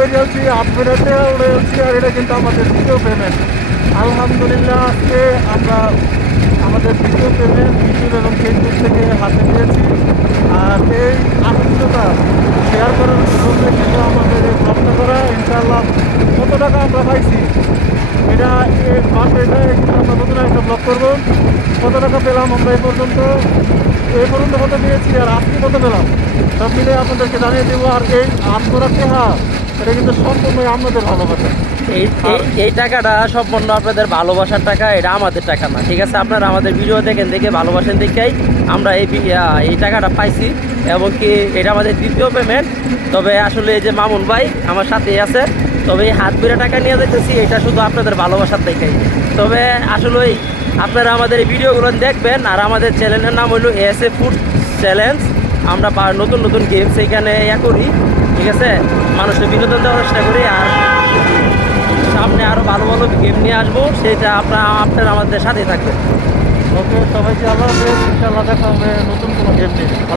হয়ে যাচ্ছি 8 টাকা উড়ে যাচ্ছি, আর এটা কিন্তু আমাদের দ্বিতীয় পেমেন্ট। আলহামদুলিল্লাহ আজকে আমরা আমাদের দ্বিতীয় পেমেন্ট ইউটিউব এবং ফেসবুক থেকে হাতে নিয়েছি। আর এই আনন্দটা শেয়ার করার জন্য কিন্তু আমাদের এই ব্লগটা করা। ইনশাআল্লাহ কত টাকা আমরা পাইছি এটা মাসে কিন্তু আমরা নতুন একটা ব্লগ করবো। কত টাকা পেলাম আমরা এই পর্যন্ত কত পেয়েছি আর আজকে কত পেলাম সব মিলে আপনাদেরকে জানিয়ে দেবো। আর এই আত্মরা টেহা এটা কিন্তু সম্পূর্ণই আপনাদের ভালোবাসা। এই টাকাটা সম্পূর্ণ আপনাদের ভালোবাসার টাকা, এটা আমাদের টাকা না, ঠিক আছে? আপনারা আমাদের ভিডিও দেখেন, দেখে ভালোবাসেন দেখেই আমরা এই টাকাটা পাইছি। এবং কি এটা আমাদের দ্বিতীয় পেমেন্ট। তবে আসলে এই যে মামুন ভাই আমার সাথেই আছে, তবে এই হাত বেড়ে টাকা নিয়ে যেতেছি এটা শুধু আপনাদের ভালোবাসার দেখেই। তবে আসলেই আপনারা আমাদের এই ভিডিওগুলো দেখবেন। আর আমাদের চ্যানেলের নাম হলো এএসএ ফুড চ্যালেঞ্জ। আমরা নতুন নতুন গেমস এইখানে করি, ঠিক আছে? মানুষের বিনোদন দেওয়ার চেষ্টা করি। আর সামনে আরও ভালো ভালো গেম নিয়ে আসবো, সেটা আপনারা আমাদের সাথেই থাকবেন। ওকে, সবাইকে আল্লাহ হাফেজ। ইনশাআল্লাহ দেখা হবে নতুন কোনো গেম নিয়ে।